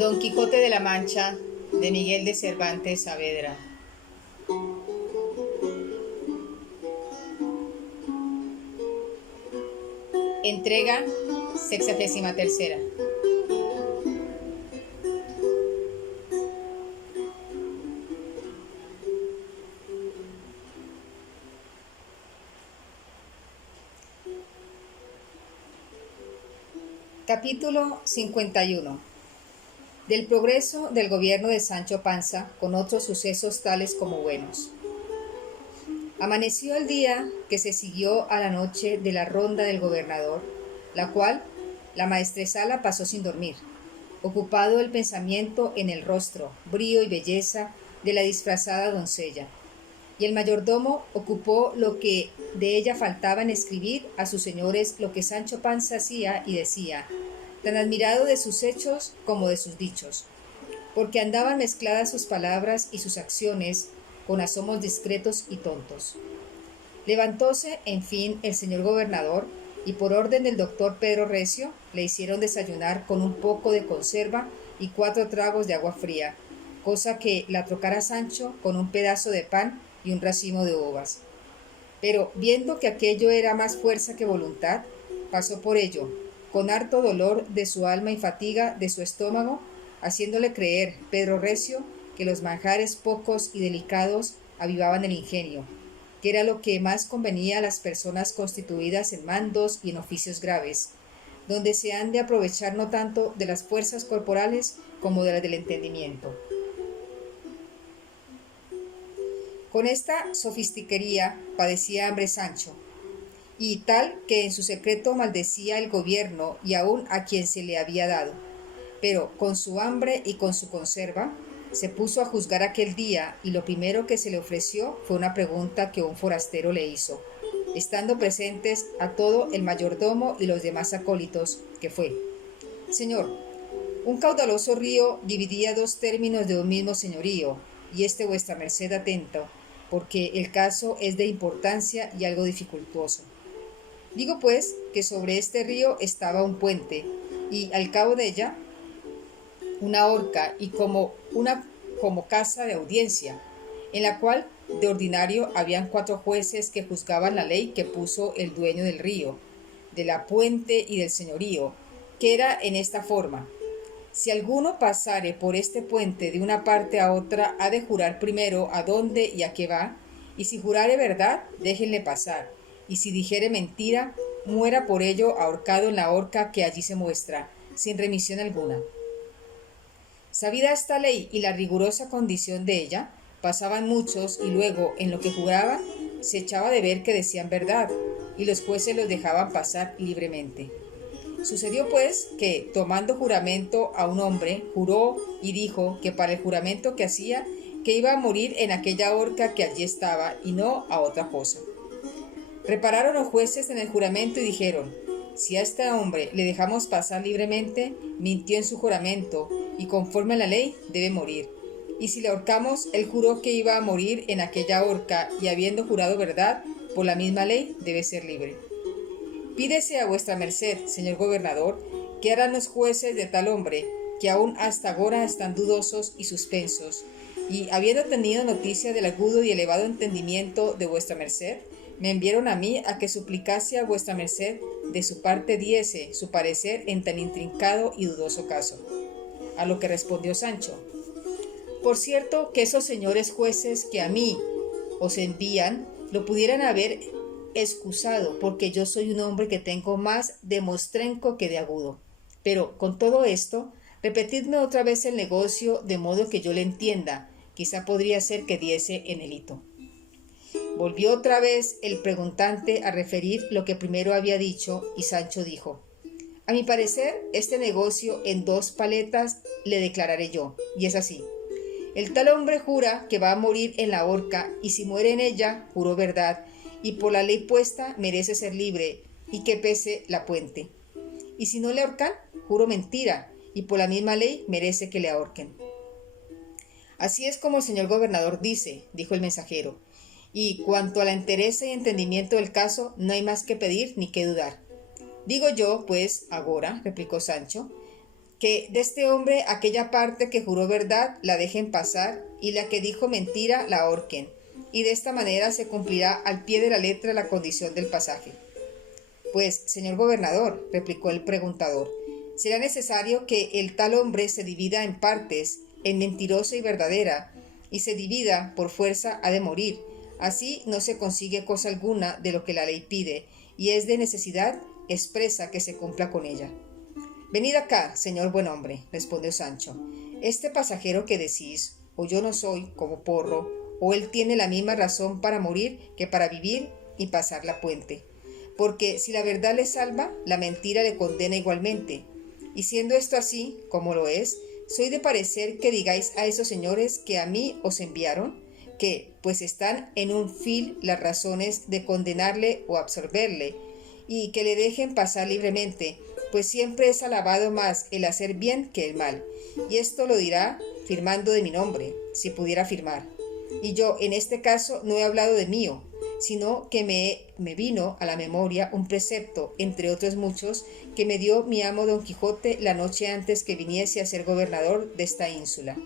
Don Quijote de la Mancha, de Miguel de Cervantes Saavedra. Entrega 63. Capítulo 51. Del progreso del gobierno de Sancho Panza, con otros sucesos tales como buenos. Amaneció el día que se siguió a la noche de la ronda del gobernador, la cual la maestresala pasó sin dormir, ocupado el pensamiento en el rostro, brío y belleza de la disfrazada doncella, y el mayordomo ocupó lo que de ella faltaba en escribir a sus señores lo que Sancho Panza hacía y decía, tan admirado de sus hechos como de sus dichos, porque andaban mezcladas sus palabras y sus acciones con asomos discretos y tontos. Levantóse, en fin, el señor gobernador, y por orden del doctor Pedro Recio le hicieron desayunar con un poco de conserva y 4 tragos de agua fría, cosa que la trocara Sancho con un pedazo de pan y un racimo de uvas. Pero viendo que aquello era más fuerza que voluntad, pasó por ello, con harto dolor de su alma y fatiga de su estómago, haciéndole creer Pedro Recio que los manjares pocos y delicados avivaban el ingenio, que era lo que más convenía a las personas constituidas en mandos y en oficios graves, donde se han de aprovechar no tanto de las fuerzas corporales como de las del entendimiento. Con esta sofistiquería padecía hambre Sancho, y tal que en su secreto maldecía el gobierno y aun a quien se le había dado. Pero con su hambre y con su conserva, se puso a juzgar aquel día, y lo primero que se le ofreció fue una pregunta que un forastero le hizo, estando presentes a todo el mayordomo y los demás acólitos, que fue: Señor, un caudaloso río dividía 2 términos de un mismo señorío, y vuestra merced atento, porque el caso es de importancia y algo dificultuoso. Digo pues que sobre este río estaba un puente, y al cabo de ella una horca y como casa de audiencia, en la cual de ordinario habían 4 jueces que juzgaban la ley que puso el dueño del río, de la puente y del señorío, que era en esta forma: si alguno pasare por este puente de una parte a otra, ha de jurar primero a dónde y a qué va, y si jurare verdad, déjenle pasar, y si dijere mentira, muera por ello ahorcado en la horca que allí se muestra, sin remisión alguna. Sabida esta ley y la rigurosa condición de ella, pasaban muchos, y luego, en lo que juraban, se echaba de ver que decían verdad, y los jueces los dejaban pasar libremente. Sucedió pues que, tomando juramento a un hombre, juró y dijo que para el juramento que hacía, que iba a morir en aquella horca que allí estaba, y no a otra cosa. Repararon los jueces en el juramento y dijeron: si a este hombre le dejamos pasar libremente, mintió en su juramento, y conforme a la ley debe morir. Y si le ahorcamos, él juró que iba a morir en aquella horca, y habiendo jurado verdad, por la misma ley debe ser libre. Pídese a vuestra merced, señor gobernador, que harán los jueces de tal hombre, que aún hasta agora están dudosos y suspensos, y habiendo tenido noticia del agudo y elevado entendimiento de vuestra merced, me enviaron a mí a que suplicase a vuestra merced de su parte diese su parecer en tan intrincado y dudoso caso. A lo que respondió Sancho: por cierto que esos señores jueces que a mí os envían lo pudieran haber excusado, porque yo soy un hombre que tengo más de mostrenco que de agudo. Pero con todo esto, repetidme otra vez el negocio de modo que yo le entienda, quizá podría ser que diese en el hito. Volvió otra vez el preguntante a referir lo que primero había dicho, y Sancho dijo: a mi parecer, este negocio en 2 paletas le declararé yo, y es así. El tal hombre jura que va a morir en la horca, y si muere en ella, juró verdad, y por la ley puesta merece ser libre, y que pese la puente. Y si no le ahorcan, juro mentira, y por la misma ley merece que le ahorquen. Así es como el señor gobernador dice, dijo el mensajero, y cuanto a la entereza y entendimiento del caso, no hay más que pedir ni que dudar. Digo yo, pues, agora, replicó Sancho, que de este hombre aquella parte que juró verdad la dejen pasar y la que dijo mentira la ahorquen, y de esta manera se cumplirá al pie de la letra la condición del pasaje. Pues, señor gobernador, replicó el preguntador, será necesario que el tal hombre se divida en partes, en mentirosa y verdadera, y se divida, por fuerza ha de morir. Así no se consigue cosa alguna de lo que la ley pide, y es de necesidad expresa que se cumpla con ella. Venid acá, señor buen hombre, respondió Sancho. Este pasajero que decís, o yo no soy como Porro, o él tiene la misma razón para morir que para vivir y pasar la puente. Porque si la verdad le salva, la mentira le condena igualmente. Y siendo esto así, como lo es, soy de parecer que digáis a esos señores que a mí os enviaron, que, pues están en un fil las razones de condenarle o absolverle, y que le dejen pasar libremente, pues siempre es alabado más el hacer bien que el mal. Y esto lo dirá firmando de mi nombre, si pudiera firmar. Y yo en este caso no he hablado de mío, sino que me vino a la memoria un precepto, entre otros muchos, que me dio mi amo Don Quijote la noche antes que viniese a ser gobernador de esta ínsula,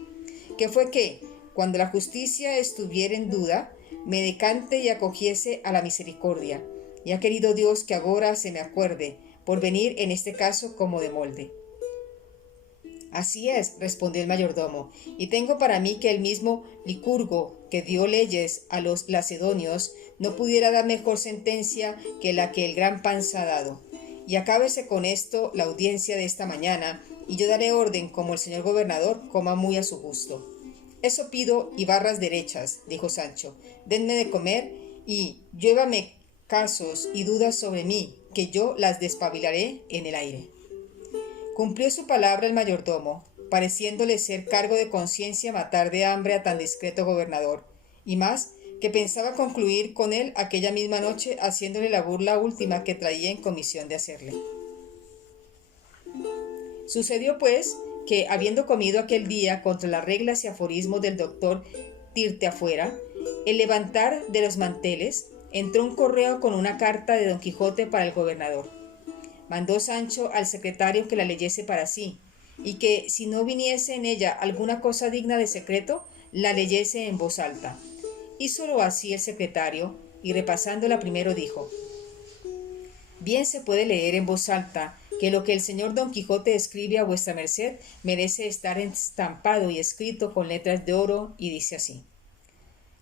que fue que, cuando la justicia estuviera en duda, me decante y acogiese a la misericordia, y ha querido Dios que agora se me acuerde, por venir en este caso como de molde. Así es, respondió el mayordomo, y tengo para mí que el mismo Licurgo, que dio leyes a los lacedonios, no pudiera dar mejor sentencia que la que el gran Panza ha dado. Y acábese con esto la audiencia de esta mañana, y yo daré orden como el señor gobernador coma muy a su gusto. Eso pido y barras derechas, dijo Sancho, denme de comer y llévame casos y dudas sobre mí, que yo las despabilaré en el aire. Cumplió su palabra el mayordomo, pareciéndole ser cargo de conciencia matar de hambre a tan discreto gobernador, y más que pensaba concluir con él aquella misma noche haciéndole la burla última que traía en comisión de hacerle. Sucedió pues que, habiendo comido aquel día contra las reglas y aforismos del doctor Tirteafuera, el levantar de los manteles, entró un correo con una carta de Don Quijote para el gobernador. Mandó Sancho al secretario que la leyese para sí, y que, si no viniese en ella alguna cosa digna de secreto, la leyese en voz alta. Hízolo así el secretario, y repasándola primero dijo: bien se puede leer en voz alta que lo que el señor Don Quijote escribe a vuestra merced merece estar estampado y escrito con letras de oro, y dice así: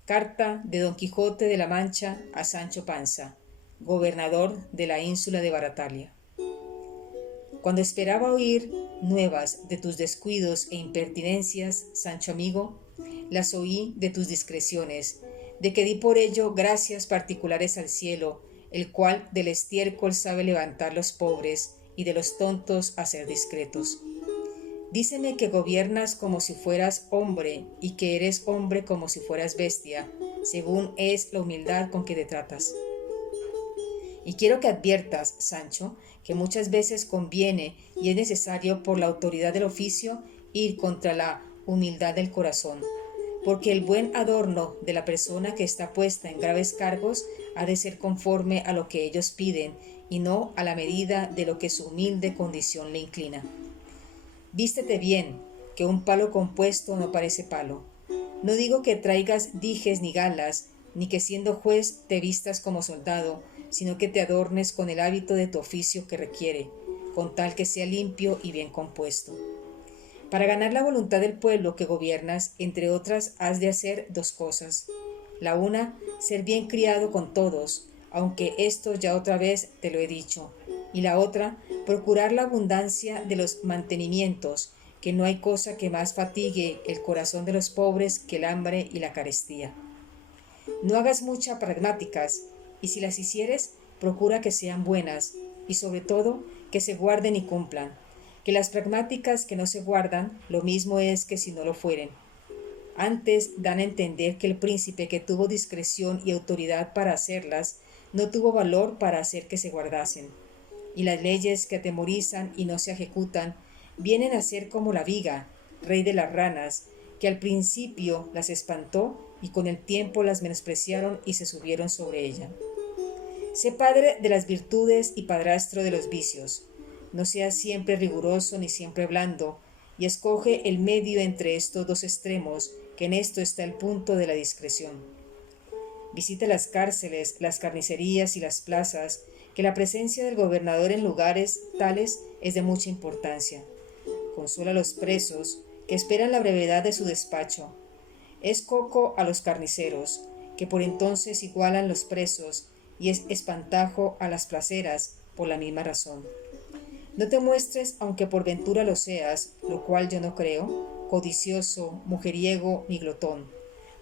Carta de Don Quijote de la Mancha a Sancho Panza, gobernador de la ínsula de Baratalia. Cuando esperaba oír nuevas de tus descuidos e impertinencias, Sancho amigo, las oí de tus discreciones, de que di por ello gracias particulares al cielo, el cual del estiércol sabe levantar los pobres y de los tontos hacer discretos. Díceme que gobiernas como si fueras hombre y que eres hombre como si fueras bestia, según es la humildad con que te tratas. Y quiero que adviertas, Sancho, que muchas veces conviene y es necesario por la autoridad del oficio ir contra la humildad del corazón, porque el buen adorno de la persona que está puesta en graves cargos ha de ser conforme a lo que ellos piden y no a la medida de lo que su humilde condición le inclina. Vístete bien, que un palo compuesto no parece palo. No digo que traigas dijes ni galas, ni que siendo juez te vistas como soldado, sino que te adornes con el hábito de tu oficio que requiere, con tal que sea limpio y bien compuesto. Para ganar la voluntad del pueblo que gobiernas, entre otras, has de hacer dos cosas. La una, ser bien criado con todos, aunque esto ya otra vez te lo he dicho. Y la otra, procurar la abundancia de los mantenimientos, que no hay cosa que más fatigue el corazón de los pobres que el hambre y la carestía. No hagas muchas pragmáticas, y si las hicieres, procura que sean buenas, y sobre todo, que se guarden y cumplan, que las pragmáticas que no se guardan, lo mismo es que si no lo fueren. Antes dan a entender que el príncipe que tuvo discreción y autoridad para hacerlas, no tuvo valor para hacer que se guardasen. Y las leyes que atemorizan y no se ejecutan, vienen a ser como la viga, rey de las ranas, que al principio las espantó y con el tiempo las menospreciaron y se subieron sobre ella. Sé padre de las virtudes y padrastro de los vicios. No seas siempre riguroso ni siempre blando, y escoge el medio entre estos dos extremos, que en esto está el punto de la discreción. Visita las cárceles, las carnicerías y las plazas, que la presencia del gobernador en lugares tales es de mucha importancia. Consuela a los presos, que esperan la brevedad de su despacho. Es coco a los carniceros, que por entonces igualan los presos, y es espantajo a las placeras, por la misma razón. No te muestres, aunque por ventura lo seas, lo cual yo no creo, codicioso, mujeriego ni glotón,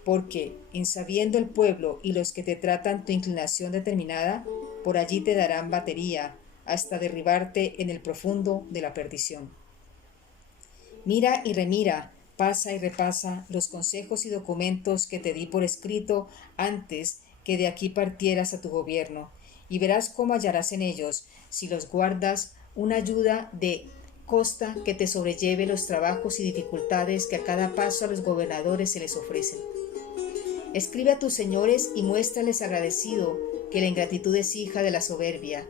porque, en sabiendo el pueblo y los que te tratan tu inclinación determinada, por allí te darán batería, hasta derribarte en el profundo de la perdición. Mira y remira, pasa y repasa los consejos y documentos que te di por escrito antes que de aquí partieras a tu gobierno, y verás cómo hallarás en ellos, si los guardas, una ayuda de costa que te sobrelleve los trabajos y dificultades que a cada paso a los gobernadores se les ofrecen. Escribe a tus señores y muéstrales agradecido que la ingratitud es hija de la soberbia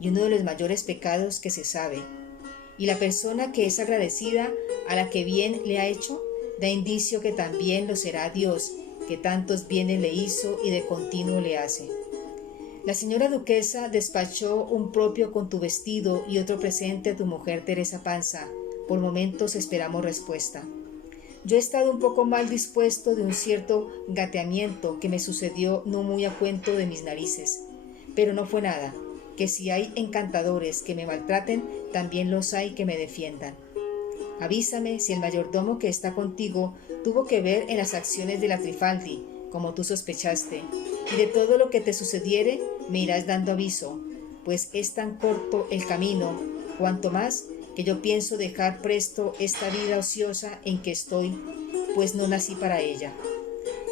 y uno de los mayores pecados que se sabe. Y la persona que es agradecida a la que bien le ha hecho, da indicio que también lo será Dios, que tantos bienes le hizo y de continuo le hace. La señora duquesa despachó un propio con tu vestido y otro presente a tu mujer Teresa Panza. Por momentos esperamos respuesta. Yo he estado un poco mal dispuesto de un cierto gateamiento que me sucedió no muy a cuento de mis narices, pero no fue nada, que si hay encantadores que me maltraten, también los hay que me defiendan. Avísame si el mayordomo que está contigo tuvo que ver en las acciones de la Trifaldi, como tú sospechaste, y de todo lo que te sucediere me irás dando aviso, pues es tan corto el camino, cuanto más que yo pienso dejar presto esta vida ociosa en que estoy, pues no nací para ella.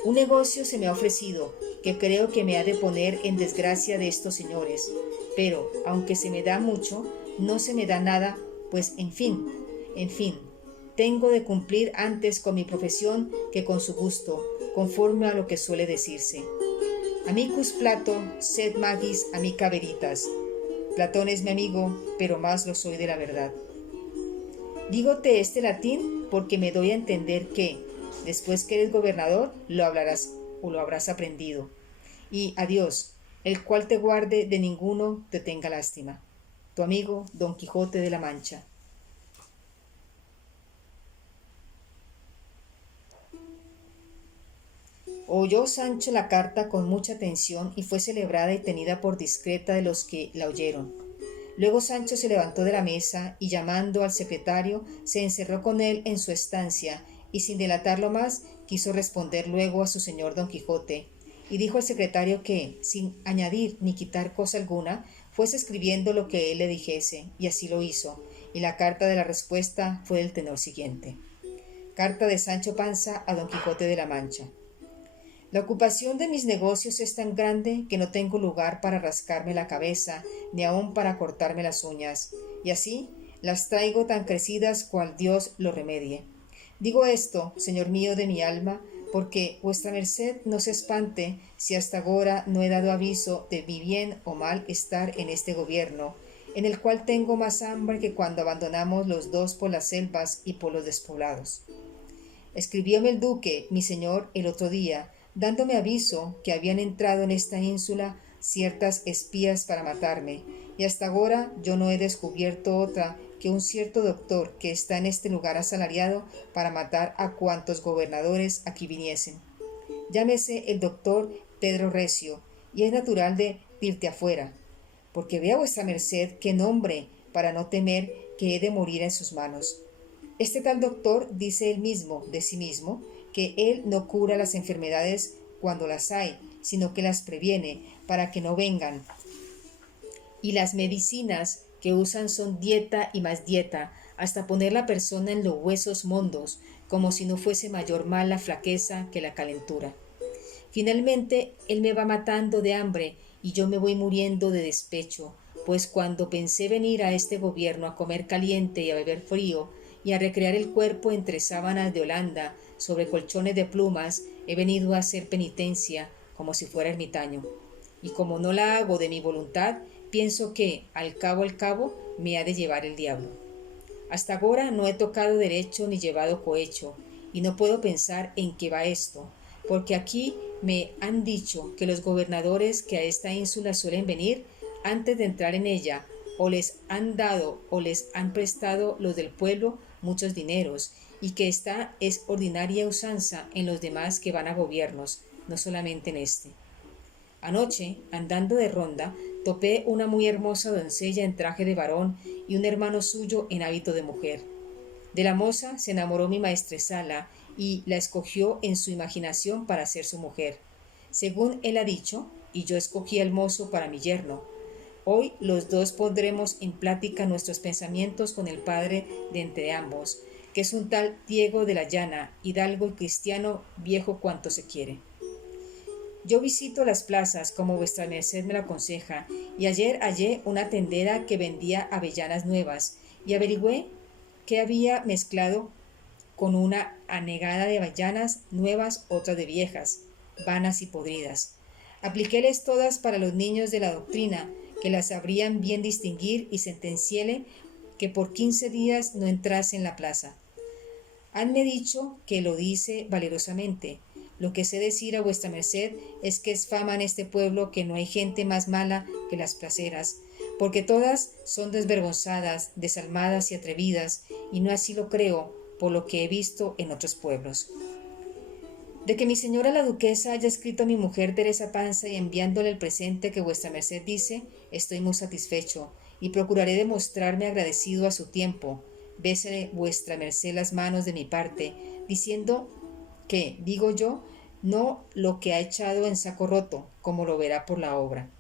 Un negocio se me ha ofrecido, que creo que me ha de poner en desgracia de estos señores, pero, aunque se me da mucho, no se me da nada, pues en fin, tengo de cumplir antes con mi profesión que con su gusto, conforme a lo que suele decirse. Amicus Plato, sed magis amica veritas. Platón es mi amigo, pero más lo soy de la verdad. Dígote este latín porque me doy a entender que, después que eres gobernador, lo hablarás o lo habrás aprendido. Y adiós, el cual te guarde de ninguno te tenga lástima. Tu amigo Don Quijote de la Mancha. Oyó Sancho la carta con mucha atención y fue celebrada y tenida por discreta de los que la oyeron. Luego Sancho se levantó de la mesa y llamando al secretario se encerró con él en su estancia y sin delatarlo más quiso responder luego a su señor Don Quijote y dijo al secretario que, sin añadir ni quitar cosa alguna, fuese escribiendo lo que él le dijese, y así lo hizo, y la carta de la respuesta fue del tenor siguiente. Carta de Sancho Panza a Don Quijote de la Mancha. La ocupación de mis negocios es tan grande que no tengo lugar para rascarme la cabeza, ni aun para cortarme las uñas, y así las traigo tan crecidas cual Dios lo remedie. Digo esto, señor mío de mi alma, porque vuestra merced no se espante si hasta agora no he dado aviso de mi bien o mal estar en este gobierno, en el cual tengo más hambre que cuando abandonamos los dos por las selvas y por los despoblados. Escribióme el duque, mi señor, el otro día, dándome aviso que habían entrado en esta ínsula ciertas espías para matarme, y hasta ahora yo no he descubierto otra que un cierto doctor que está en este lugar asalariado para matar a cuantos gobernadores aquí viniesen. Llámese el doctor Pedro Recio, y es natural de Tirteafuera, porque vea vuestra merced qué nombre para no temer que he de morir en sus manos. Este tal doctor dice él mismo, de sí mismo, que él no cura las enfermedades cuando las hay, sino que las previene para que no vengan. Y las medicinas que usan son dieta y más dieta, hasta poner la persona en los huesos mondos, como si no fuese mayor mal la flaqueza que la calentura. Finalmente, él me va matando de hambre y yo me voy muriendo de despecho, pues cuando pensé venir a este gobierno a comer caliente y a beber frío, y a recrear el cuerpo entre sábanas de Holanda, sobre colchones de plumas, he venido a hacer penitencia como si fuera ermitaño. Y como no la hago de mi voluntad, pienso que, al cabo, me ha de llevar el diablo. Hasta ahora no he tocado derecho ni llevado cohecho, y no puedo pensar en qué va esto, porque aquí me han dicho que los gobernadores que a esta ínsula suelen venir, antes de entrar en ella, o les han dado o les han prestado los del pueblo muchos dineros, y que esta es ordinaria usanza en los demás que van a gobiernos, no solamente en este. Anoche, andando de ronda, topé una muy hermosa doncella en traje de varón y un hermano suyo en hábito de mujer. De la moza se enamoró mi maestresala y la escogió en su imaginación para ser su mujer, según él ha dicho, y yo escogí al mozo para mi yerno. Hoy los dos pondremos en plática nuestros pensamientos con el padre de entre ambos, que es un tal Diego de la Llana, hidalgo y cristiano, viejo cuanto se quiere. Yo visito las plazas, como vuestra merced me lo aconseja, y ayer hallé una tendera que vendía avellanas nuevas, y averigüé que había mezclado con una anegada de avellanas nuevas otras de viejas, vanas y podridas. Apliquéles todas para los niños de la doctrina, que las sabrían bien distinguir, y sentenciéle que por 15 días no entrase en la plaza. Hanme dicho que lo dice valerosamente. Lo que sé decir a vuestra merced es que es fama en este pueblo que no hay gente más mala que las placeras, porque todas son desvergonzadas, desalmadas y atrevidas, y no así lo creo, por lo que he visto en otros pueblos. De que mi señora la duquesa haya escrito a mi mujer Teresa Panza y enviándole el presente que vuestra merced dice, estoy muy satisfecho, y procuraré demostrarme agradecido a su tiempo. Bésele vuestra merced las manos de mi parte, diciendo que, digo yo, no lo que ha echado en saco roto, como lo verá por la obra.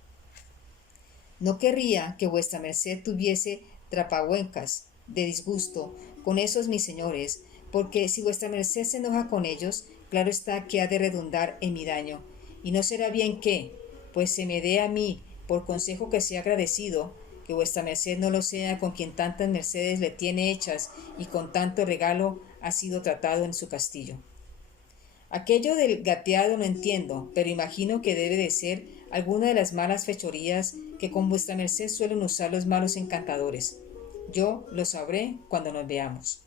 No querría que vuestra merced tuviese trapagüencas de disgusto con esos mis señores, porque si vuestra merced se enoja con ellos, claro está que ha de redundar en mi daño, y no será bien que, pues se me dé a mí, por consejo que sea agradecido, que vuestra merced no lo sea con quien tantas mercedes le tiene hechas y con tanto regalo ha sido tratado en su castillo. Aquello del gateado no entiendo, pero imagino que debe de ser alguna de las malas fechorías que con vuestra merced suelen usar los malos encantadores. Yo lo sabré cuando nos veamos.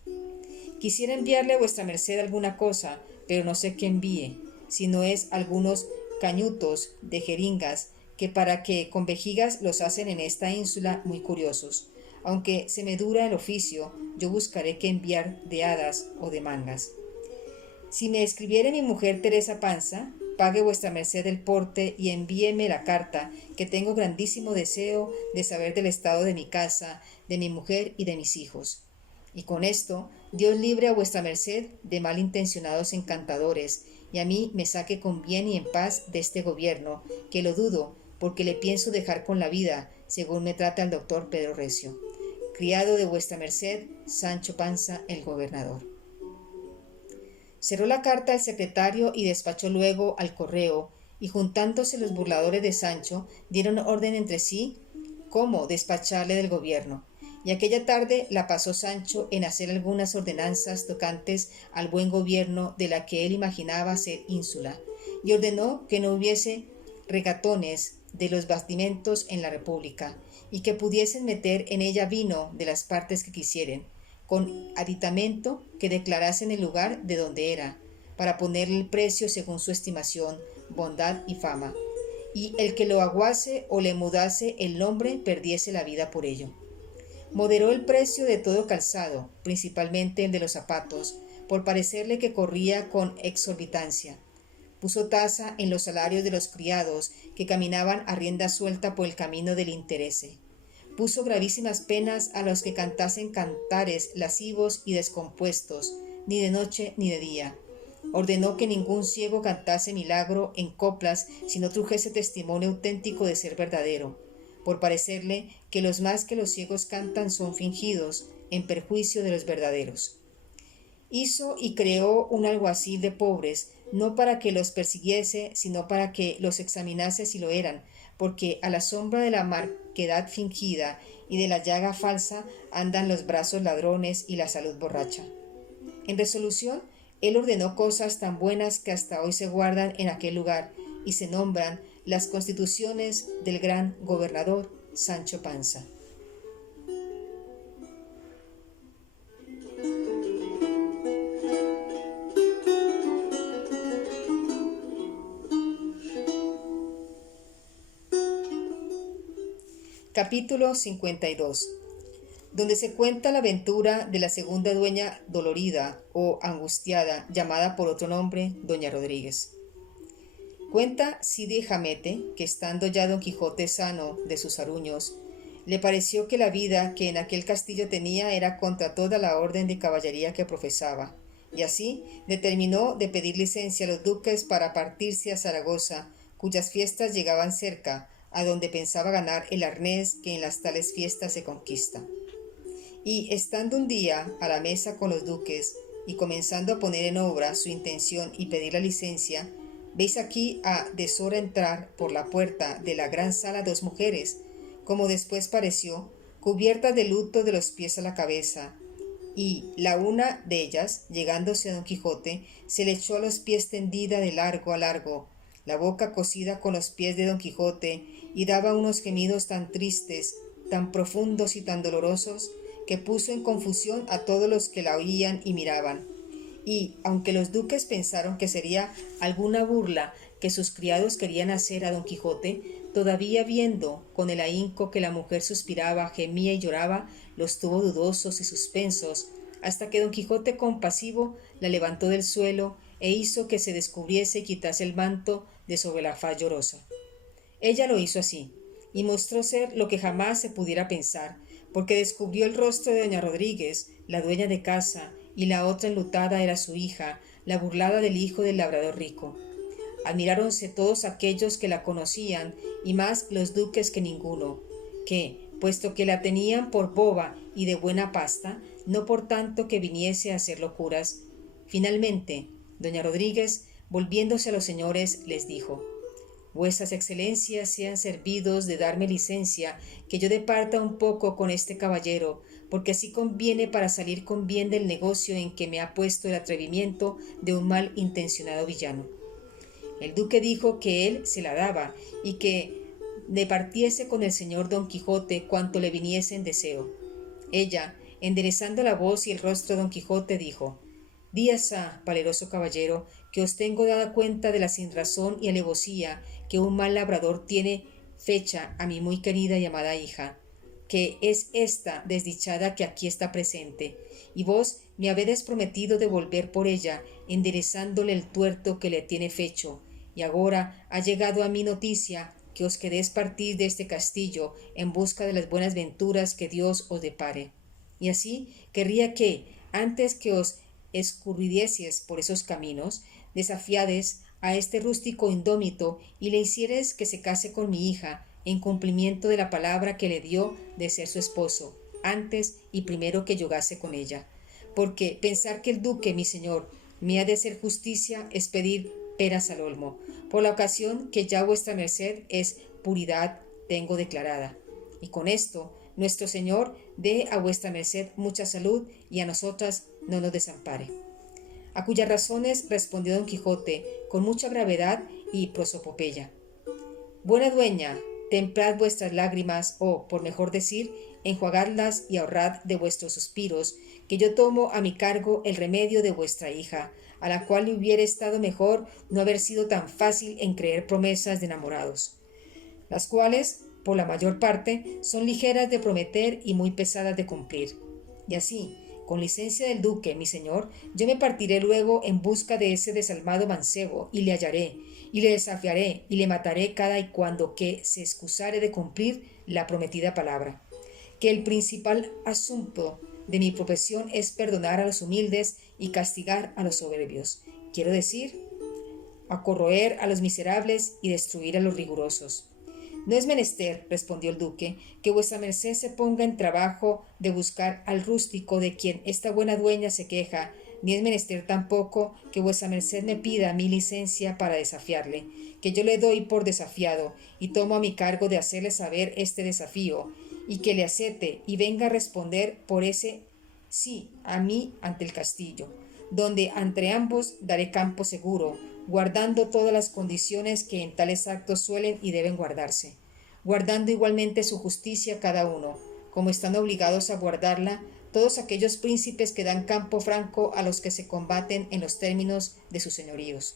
Quisiera enviarle a vuestra merced alguna cosa, pero no sé qué envíe, si no es algunos cañutos de jeringas, que para que con vejigas los hacen en esta ínsula muy curiosos. Aunque se me dura el oficio, yo buscaré qué enviar de hadas o de mangas. Si me escribiere mi mujer Teresa Panza, pague vuestra merced el porte y envíeme la carta, que tengo grandísimo deseo de saber del estado de mi casa, de mi mujer y de mis hijos. Y con esto, Dios libre a vuestra merced de malintencionados encantadores, y a mí me saque con bien y en paz de este gobierno, que lo dudo, porque le pienso dejar con la vida, según me trata el doctor Pedro Recio. Criado de vuestra merced, Sancho Panza, el gobernador. Cerró la carta el secretario y despachó luego al correo, y juntándose los burladores de Sancho, dieron orden entre sí cómo despacharle del gobierno. Y aquella tarde la pasó Sancho en hacer algunas ordenanzas tocantes al buen gobierno de la que él imaginaba ser ínsula, y ordenó que no hubiese regatones de los bastimentos en la república, y que pudiesen meter en ella vino de las partes que quisieren, con aditamento que declarasen el lugar de donde era, para ponerle el precio según su estimación, bondad y fama, y el que lo aguase o le mudase el nombre perdiese la vida por ello. Moderó el precio de todo calzado, principalmente el de los zapatos, por parecerle que corría con exorbitancia. Puso tasa en los salarios de los criados que caminaban a rienda suelta por el camino del interese. Puso gravísimas penas a los que cantasen cantares lascivos y descompuestos, ni de noche ni de día. Ordenó que ningún ciego cantase milagro en coplas si no trujese testimonio auténtico de ser verdadero, por parecerle que los más que los ciegos cantan son fingidos, en perjuicio de los verdaderos. Hizo y creó un alguacil de pobres, no para que los persiguiese, sino para que los examinase si lo eran, porque a la sombra de la marquedad fingida y de la llaga falsa andan los brazos ladrones y la salud borracha. En resolución, él ordenó cosas tan buenas que hasta hoy se guardan en aquel lugar y se nombran las constituciones del gran gobernador Sancho Panza. Capítulo 52, donde se cuenta la aventura de la segunda dueña dolorida o angustiada, llamada por otro nombre Doña Rodríguez. Cuenta Cide Hamete que estando ya Don Quijote sano de sus aruños, le pareció que la vida que en aquel castillo tenía era contra toda la orden de caballería que profesaba, y así determinó de pedir licencia a los duques para partirse a Zaragoza, cuyas fiestas llegaban cerca, a donde pensaba ganar el arnés que en las tales fiestas se conquista. Y estando un día a la mesa con los duques, y comenzando a poner en obra su intención y pedir la licencia, veis aquí a deshora entrar por la puerta de la gran sala dos mujeres, como después pareció, cubiertas de luto de los pies a la cabeza, y la una de ellas, llegándose a Don Quijote, se le echó a los pies tendida de largo a largo, la boca cosida con los pies de Don Quijote, y daba unos gemidos tan tristes, tan profundos y tan dolorosos, que puso en confusión a todos los que la oían y miraban. Y, aunque los duques pensaron que sería alguna burla que sus criados querían hacer a Don Quijote, todavía viendo con el ahínco que la mujer suspiraba, gemía y lloraba, los tuvo dudosos y suspensos, hasta que Don Quijote compasivo la levantó del suelo e hizo que se descubriese y quitase el manto de sobre la faz llorosa. Ella lo hizo así, y mostró ser lo que jamás se pudiera pensar, porque descubrió el rostro de Doña Rodríguez, la dueña de casa, y la otra enlutada era su hija, la burlada del hijo del labrador rico. Admiráronse todos aquellos que la conocían, y más los duques que ninguno, que, puesto que la tenían por boba y de buena pasta, no por tanto que viniese a hacer locuras. Finalmente, Doña Rodríguez, volviéndose a los señores, les dijo: Vuestras excelencias sean servidos de darme licencia, que yo departa un poco con este caballero, porque así conviene para salir con bien del negocio en que me ha puesto el atrevimiento de un mal intencionado villano. El duque dijo que él se la daba, y que departiese con el señor Don Quijote cuanto le viniese en deseo. Ella, enderezando la voz y el rostro de Don Quijote, dijo: Días ha, valeroso caballero, que os tengo dada cuenta de la sinrazón y alevosía que un mal labrador tiene fecha a mi muy querida y amada hija, que es esta desdichada que aquí está presente, y vos me habedes prometido de volver por ella, enderezándole el tuerto que le tiene fecho, y agora ha llegado a mi noticia que os queréis partir de este castillo en busca de las buenas venturas que Dios os depare. Y así querría que, antes que os escurridieseis por esos caminos, desafiades a este rústico indómito y le hicieres que se case con mi hija, en cumplimiento de la palabra que le dio de ser su esposo, antes y primero que yogase con ella. Porque pensar que el duque, mi señor, me ha de hacer justicia es pedir peras al olmo, por la ocasión que ya vuestra merced es puridad tengo declarada. Y con esto, nuestro Señor dé a vuestra merced mucha salud y a nosotras no nos desampare. A cuyas razones respondió Don Quijote con mucha gravedad y prosopopeya: Buena dueña, templad vuestras lágrimas, o, por mejor decir, enjuagadlas y ahorrad de vuestros suspiros, que yo tomo a mi cargo el remedio de vuestra hija, a la cual le hubiera estado mejor no haber sido tan fácil en creer promesas de enamorados, las cuales, por la mayor parte, son ligeras de prometer y muy pesadas de cumplir. Y así, con licencia del duque, mi señor, yo me partiré luego en busca de ese desalmado mancebo, y le hallaré, y le desafiaré, y le mataré cada y cuando que se excusare de cumplir la prometida palabra. Que el principal asunto de mi profesión es perdonar a los humildes y castigar a los soberbios. Quiero decir, a corroer a los miserables y destruir a los rigurosos. No es menester, respondió el duque, que vuestra merced se ponga en trabajo de buscar al rústico de quien esta buena dueña se queja, ni es menester tampoco que vuestra merced me pida mi licencia para desafiarle, que yo le doy por desafiado, y tomo a mi cargo de hacerle saber este desafío, y que le acepte y venga a responder por ese sí a mí ante el castillo, donde entre ambos daré campo seguro, guardando todas las condiciones que en tales actos suelen y deben guardarse. guardando igualmente su justicia cada uno, como están obligados a guardarla todos aquellos príncipes que dan campo franco a los que se combaten en los términos de sus señoríos.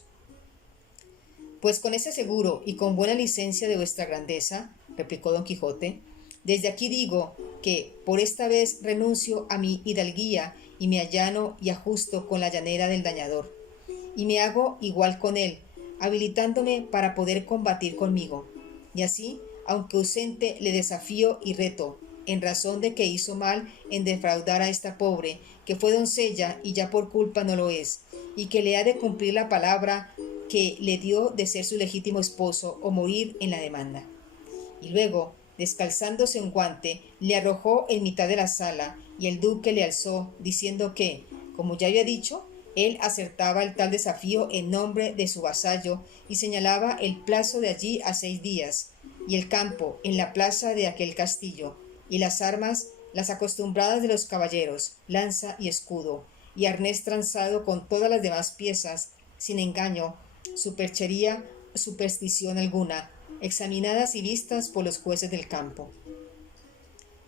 Pues con ese seguro y con buena licencia de vuestra grandeza, replicó don Quijote, desde aquí digo que por esta vez renuncio a mi hidalguía y me allano y ajusto con la llanera del dañador, y me hago igual con él, habilitándome para poder combatir conmigo. Y así, aunque ausente, le desafío y reto, en razón de que hizo mal en defraudar a esta pobre, que fue doncella y ya por culpa no lo es, y que le ha de cumplir la palabra que le dio de ser su legítimo esposo o morir en la demanda. Y luego, descalzándose un guante, le arrojó en mitad de la sala, y el duque le alzó, diciendo que, como ya había dicho, él acertaba el tal desafío en nombre de su vasallo y señalaba el plazo de allí a 6 días, y el campo en la plaza de aquel castillo, y las armas, las acostumbradas de los caballeros, lanza y escudo, y arnés tranzado con todas las demás piezas, sin engaño, superchería, superstición alguna, examinadas y vistas por los jueces del campo.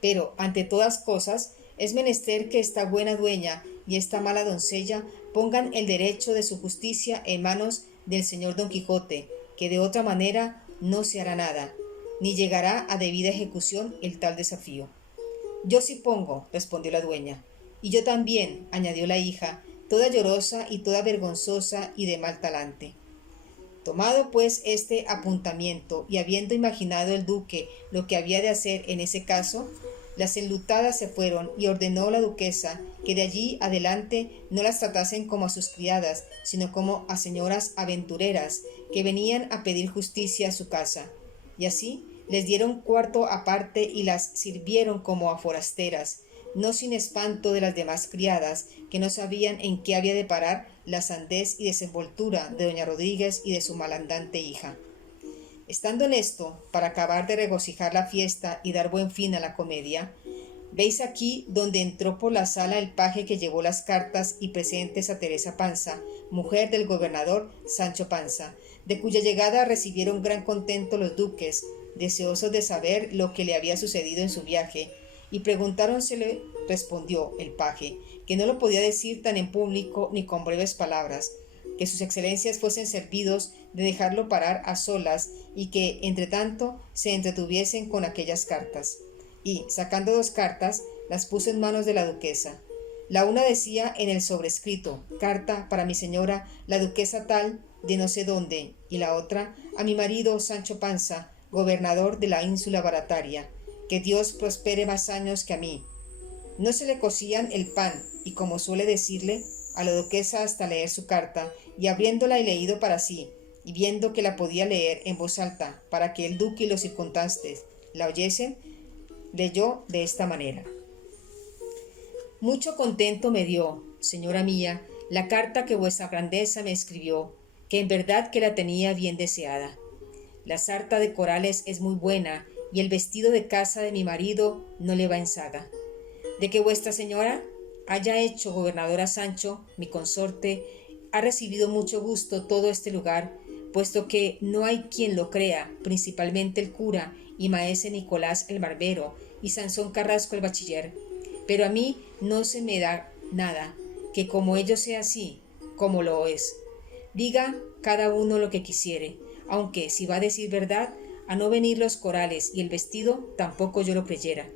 Pero, ante todas cosas, es menester que esta buena dueña y esta mala doncella pongan el derecho de su justicia en manos del señor Don Quijote, que de otra manera no se hará nada, ni llegará a debida ejecución el tal desafío. Yo sí pongo, respondió la dueña. Y yo también, añadió la hija, toda llorosa y toda vergonzosa y de mal talante. Tomado pues este apuntamiento y habiendo imaginado el duque lo que había de hacer en ese caso, las enlutadas se fueron y ordenó la duquesa que de allí adelante no las tratasen como a sus criadas, sino como a señoras aventureras que venían a pedir justicia a su casa. Y así les dieron cuarto aparte y las sirvieron como a forasteras, no sin espanto de las demás criadas, que no sabían en qué había de parar la sandez y desenvoltura de doña Rodríguez y de su malandante hija. Estando en esto, para acabar de regocijar la fiesta y dar buen fin a la comedia, veis aquí donde entró por la sala el paje que llevó las cartas y presentes a Teresa Panza, mujer del gobernador Sancho Panza, de cuya llegada recibieron gran contento los duques, deseosos de saber lo que le había sucedido en su viaje, y preguntáronsele, respondió el paje, que no lo podía decir tan en público ni con breves palabras, que sus excelencias fuesen servidos de dejarlo parar a solas y que, entre tanto, se entretuviesen con aquellas cartas. Y, sacando 2 cartas, las puso en manos de la duquesa. La una decía en el sobrescrito, carta para mi señora, la duquesa tal, de no sé dónde, y la otra, a mi marido Sancho Panza, gobernador de la ínsula Barataria, que Dios prospere más años que a mí. No se le cocían el pan, y como suele decirle, a la duquesa hasta leer su carta, y abriéndola y leído para sí, y viendo que la podía leer en voz alta, para que el duque y los circunstantes la oyesen, leyó de esta manera. Mucho contento me dio, señora mía, la carta que vuestra grandeza me escribió, que en verdad que la tenía bien deseada. La sarta de corales es muy buena, y el vestido de casa de mi marido no le va en zaga. De que vuestra señora haya hecho gobernador a Sancho, mi consorte, ha recibido mucho gusto todo este lugar, puesto que no hay quien lo crea, principalmente el cura y maese Nicolás el barbero y Sansón Carrasco el bachiller. Pero a mí no se me da nada, que como ello sea así, como lo es. Diga cada uno lo que quisiere, aunque si va a decir verdad, a no venir los corales y el vestido tampoco yo lo creyera,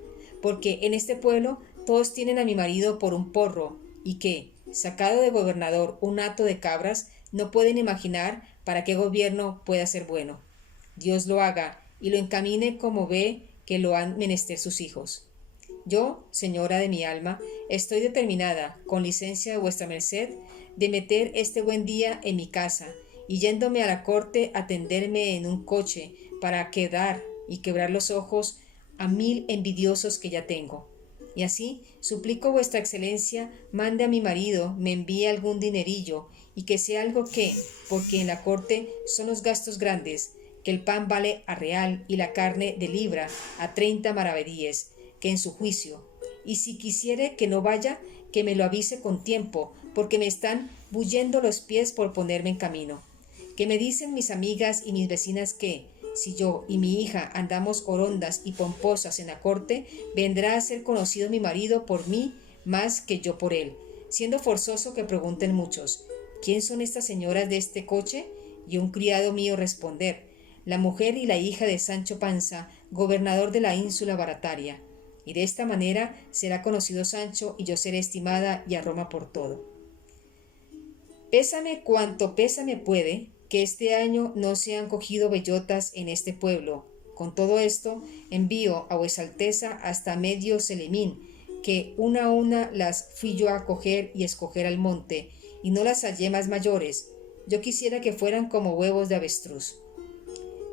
porque en este pueblo todos tienen a mi marido por un porro, y que, sacado de gobernador un hato de cabras, no pueden imaginar para qué gobierno pueda ser bueno. Dios lo haga y lo encamine como ve que lo han menester sus hijos. Yo, señora de mi alma, estoy determinada, con licencia de vuestra merced, de meter este buen día en mi casa, y yéndome a la corte a tenderme en un coche para quedar y quebrar los ojos a 1000 envidiosos que ya tengo. Y así suplico vuestra excelencia mande a mi marido me envíe algún dinerillo, y que sea algo que, porque en la corte son los gastos grandes, que el pan vale a real y la carne de libra a 30 maravedíes, que en su juicio, y si quisiere que no vaya, que me lo avise con tiempo, porque me están bullendo los pies por ponerme en camino. Que me dicen mis amigas y mis vecinas que, Si yo y mi hija andamos orondas y pomposas en la corte, vendrá a ser conocido mi marido por mí más que yo por él, siendo forzoso que pregunten muchos, ¿quién son estas señoras de este coche? Y un criado mío responder, la mujer y la hija de Sancho Panza, gobernador de la ínsula Barataria. Y de esta manera será conocido Sancho y yo seré estimada y a Roma por todo. Pésame cuanto pésame puede que este año no se han cogido bellotas en este pueblo. Con todo esto envío a vuesa alteza hasta medio Celemín, que una a una las fui yo a coger y escoger al monte, y no las hallé más mayores. Yo quisiera que fueran como huevos de avestruz.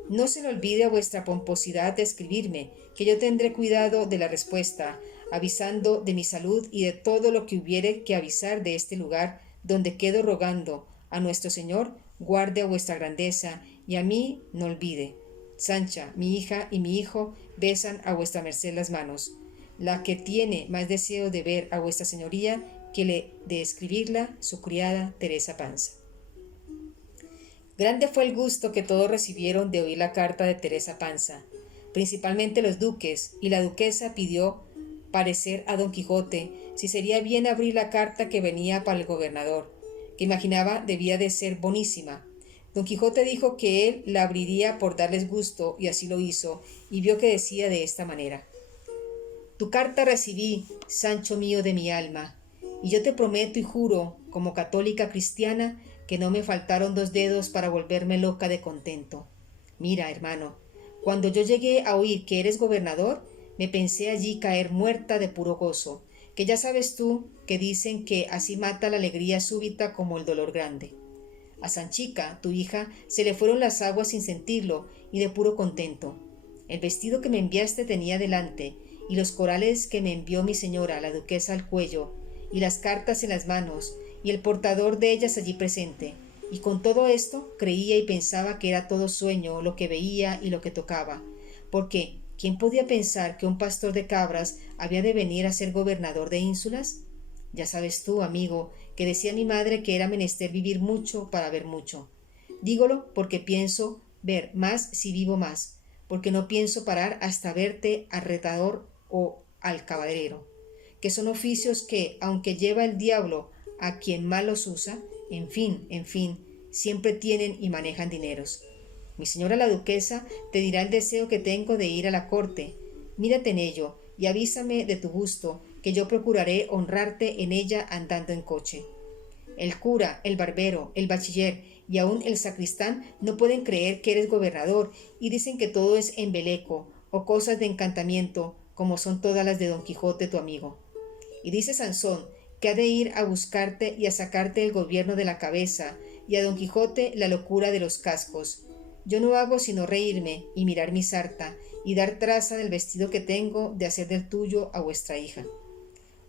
No se le olvide a vuestra pomposidad de escribirme, que yo tendré cuidado de la respuesta, avisando de mi salud y de todo lo que hubiere que avisar de este lugar, donde quedo rogando a nuestro Señor guarde a vuestra grandeza, y a mí no olvide. Sancha, mi hija y mi hijo besan a vuestra merced las manos. La que tiene más deseo de ver a vuestra señoría que de escribirla, su criada Teresa Panza. Grande fue el gusto que todos recibieron de oír la carta de Teresa Panza, principalmente los duques, y la duquesa pidió parecer a don Quijote si sería bien abrir la carta que venía para el gobernador, que imaginaba debía de ser bonísima. Don Quijote dijo que él la abriría por darles gusto, y así lo hizo, y vio que decía de esta manera: Tu carta recibí, Sancho mío de mi alma, y yo te prometo y juro, como católica cristiana, que no me faltaron 2 dedos para volverme loca de contento. Mira, hermano, cuando yo llegué a oír que eres gobernador, me pensé allí caer muerta de puro gozo, que ya sabes tú que dicen que así mata la alegría súbita como el dolor grande. A Sanchica, tu hija, se le fueron las aguas sin sentirlo y de puro contento. El vestido que me enviaste tenía delante, y los corales que me envió mi señora, la duquesa, al cuello, y las cartas en las manos, y el portador de ellas allí presente. Y con todo esto creía y pensaba que era todo sueño lo que veía y lo que tocaba, porque ¿quién podía pensar que un pastor de cabras había de venir a ser gobernador de ínsulas? Ya sabes tú, amigo, que decía mi madre que era menester vivir mucho para ver mucho. Dígolo porque pienso ver más si vivo más, porque no pienso parar hasta verte al retador o al cabalero, que son oficios que, aunque lleva el diablo a quien mal los usa, en fin, siempre tienen y manejan dineros. Mi señora la duquesa te dirá el deseo que tengo de ir a la corte. Mírate en ello y avísame de tu gusto, que yo procuraré honrarte en ella andando en coche. El cura, el barbero, el bachiller y aun el sacristán no pueden creer que eres gobernador y dicen que todo es embeleco o cosas de encantamiento, como son todas las de don Quijote tu amigo. Y dice Sansón que ha de ir a buscarte y a sacarte el gobierno de la cabeza, y a don Quijote la locura de los cascos. Yo no hago sino reírme y mirar mi sarta, y dar traza del vestido que tengo de hacer del tuyo a vuestra hija.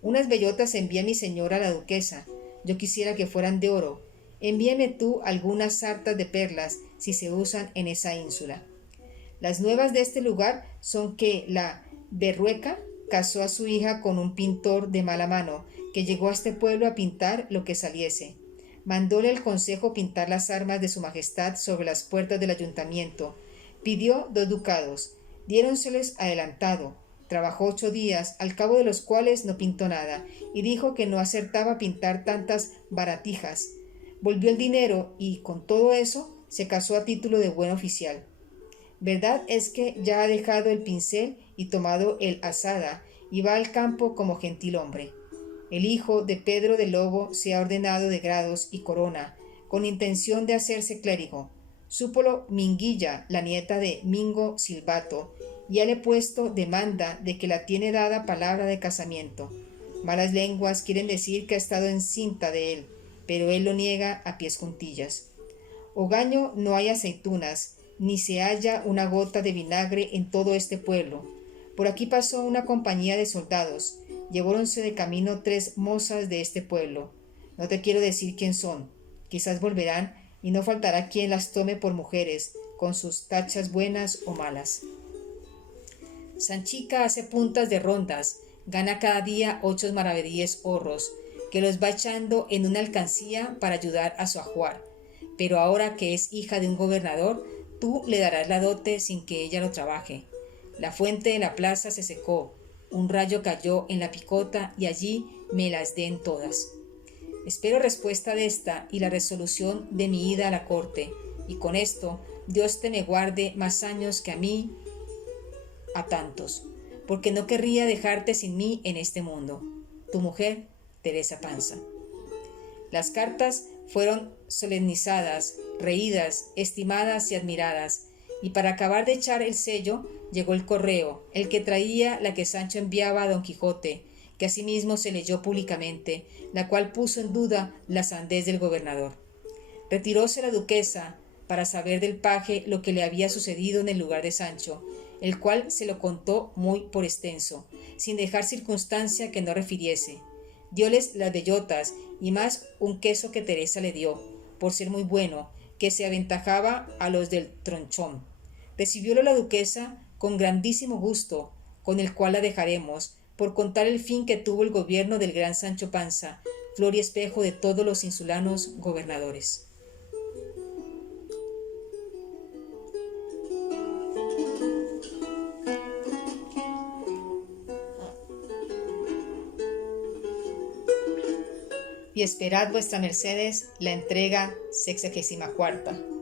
Unas bellotas envía mi señora la duquesa, yo quisiera que fueran de oro. Envíame tú algunas sartas de perlas, si se usan en esa ínsula. Las nuevas de este lugar son que la Berrueca casó a su hija con un pintor de mala mano, que llegó a este pueblo a pintar lo que saliese. Mandóle el consejo pintar las armas de su majestad sobre las puertas del ayuntamiento. Pidió 2 ducados. Diéronseles adelantado. Trabajó 8 días, al cabo de los cuales no pintó nada, y dijo que no acertaba pintar tantas baratijas. Volvió el dinero y, con todo eso, se casó a título de buen oficial. Verdad es que ya ha dejado el pincel y tomado el azada, y va al campo como gentil hombre. El hijo de Pedro de Lobo se ha ordenado de grados y corona, con intención de hacerse clérigo. Súpolo Minguilla, la nieta de Mingo Silvato, y le puesto demanda de que la tiene dada palabra de casamiento. Malas lenguas quieren decir que ha estado encinta de él, pero él lo niega a pies juntillas. Ogaño no hay aceitunas, ni se halla una gota de vinagre en todo este pueblo. Por aquí pasó una compañía de soldados, llevóronse de camino 3 mozas de este pueblo. No te quiero decir quién son, quizás volverán, y no faltará quien las tome por mujeres, con sus tachas buenas o malas. Sanchica hace puntas de rondas, gana cada día 8 maravedíes horros, que los va echando en una alcancía para ayudar a su ajuar. Pero ahora que es hija de un gobernador, tú le darás la dote sin que ella lo trabaje. La fuente de la plaza se secó, un rayo cayó en la picota y allí me las den todas. Espero respuesta de esta y la resolución de mi ida a la corte, y con esto Dios te me guarde más años que a mí a tantos, porque no querría dejarte sin mí en este mundo. Tu mujer, Teresa Panza. Las cartas fueron solemnizadas, reídas, estimadas y admiradas, y para acabar de echar el sello llegó el correo, el que traía la que Sancho enviaba a don Quijote, que asimismo se leyó públicamente, la cual puso en duda la sandez del gobernador. Retiróse la duquesa para saber del paje lo que le había sucedido en el lugar de Sancho, el cual se lo contó muy por extenso, sin dejar circunstancia que no refiriese. Dióles las bellotas y más un queso que Teresa le dio, por ser muy bueno, que se aventajaba a los del tronchón. Recibiólo la duquesa con grandísimo gusto, con el cual la dejaremos, por contar el fin que tuvo el gobierno del gran Sancho Panza, flor y espejo de todos los insulanos gobernadores. Y esperad vuestra mercedes la entrega 64.